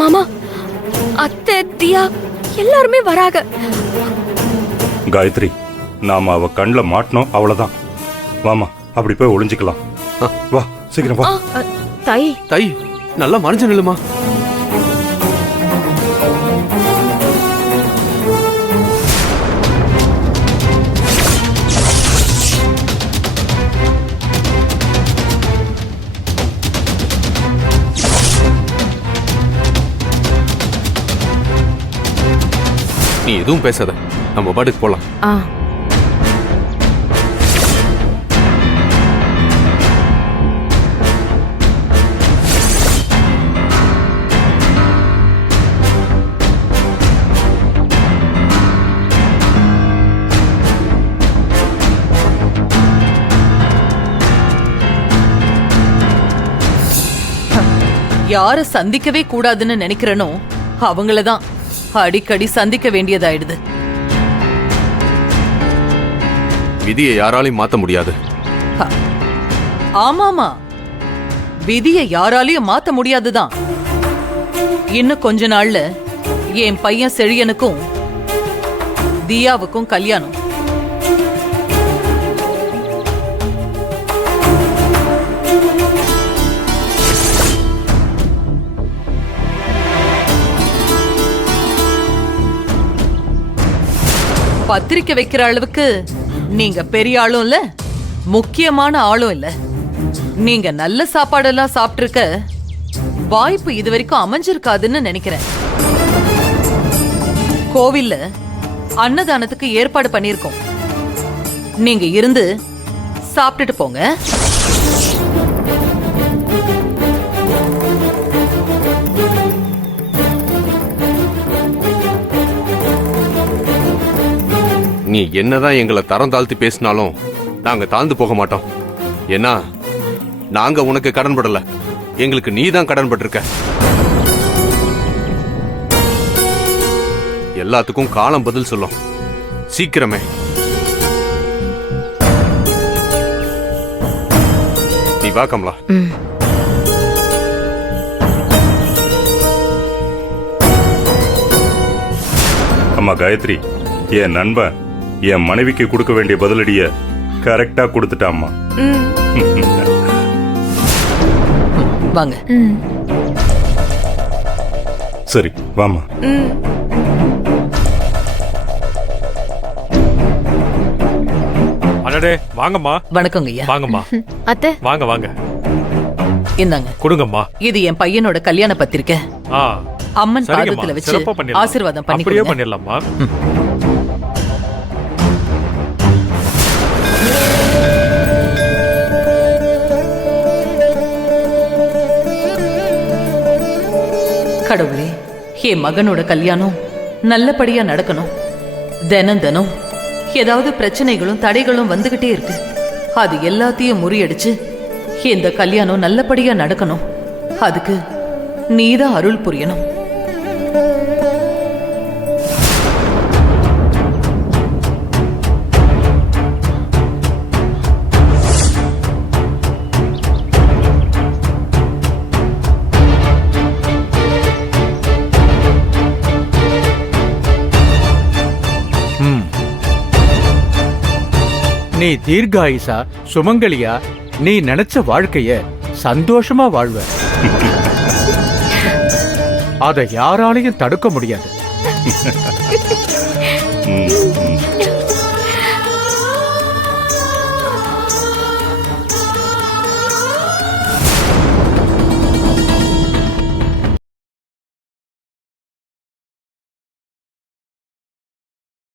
மாமா, அத்தை, தியா எல்லாருமே வராங்க. காயத்ரி, நாம அவ கண்ணில் மாட்டணும், அவ்வளவுதான். வாமா, அப்படி போய் ஒளிஞ்சுக்கலாம். வா, சீக்கிரம் வா. தாய் தாய், நல்லா மறைஞ்சு நில்லுமா. நீ எதுவும் பேசாத, நம்ம பாட்டுக்கு போலாம். யார சந்திக்கவே கூடாதுன்னு நினைக்கிறனோ அவங்களதான் அடிக்கடி சந்திக்க வேண்டியதாயிடுது. விதியை யாராலையும் மாத்த முடியாது. ஆமாமா, விதியை யாராலையும் மாத்த முடியாதுதான். இன்னும் கொஞ்ச நாள்ல என் பையன் செழியனுக்கும் தியாவுக்கும் கல்யாணம். பத்திரிக்கை வைக்கிற அளவுக்கு நீங்க பெரிய ஆளும் இல்ல, முக்கியமான ஆளும் இல்ல. நீங்க நல்ல சாப்பாடெல்லாம் சாப்பிட்டிருக்க வாய்ப்பு இதுவரைக்கும் அமைஞ்சிருக்காதுன்னு நினைக்கிறேன். கோவில்ல அன்னதானத்துக்கு ஏற்பாடு பண்ணிருக்கோம். நீங்க இருந்து சாப்பிட்டுட்டு போங்க. நீ என்னதான் எங்களை தரம் தாழ்த்தி பேசினாலும் நாங்க தாழ்ந்து போக மாட்டோம். ஏன்னா நாங்க உனக்கு கடன் படல, எங்களுக்கு நீ தான் கடன் பட்டிருக்க. எல்லாத்துக்கும் காலம் பதில் சொல்லும். சீக்கிரமே. நீ வா கமலா. அம்மா காயத்ரி, என் நண்பன் என் மனைவிக்கு கொடுக்க வேண்டிய பதிலடிய கரெக்டா கொடுத்துட்டாம்மா. வாங்க. சரி வாமா. அடடே, வாங்கம்மா. வணக்கங்க ஐயா. வாங்கம்மா. அத்தை, வாங்க வாங்க. இந்தாங்க, கொடுங்கம்மா. இது என் பையனோட கல்யாண பத்திரிக்கை. அம்மன் பாதத்துல வச்சு ஆசீர்வாதம் பண்ணி அப்படியே பண்ணிடலாமா? கடவுளே, என் மகனோட கல்யாணம் நல்லபடியா நடக்கணும். தினம் தினம் ஏதாவது பிரச்சனைகளும் தடைகளும் வந்துகிட்டே இருக்கு. அது எல்லாத்தையும் முறியடிச்சு இந்த கல்யாணம் நல்லபடியா நடக்கணும். அதுக்கு நீதான் அருள் புரியணும். நீ தீர்காயுசா சுமங்கலியா நீ நினைச்ச வாழ்க்கைய சந்தோஷமா வாழ்வ. அதை யாராலையும் தடுக்க முடியாது.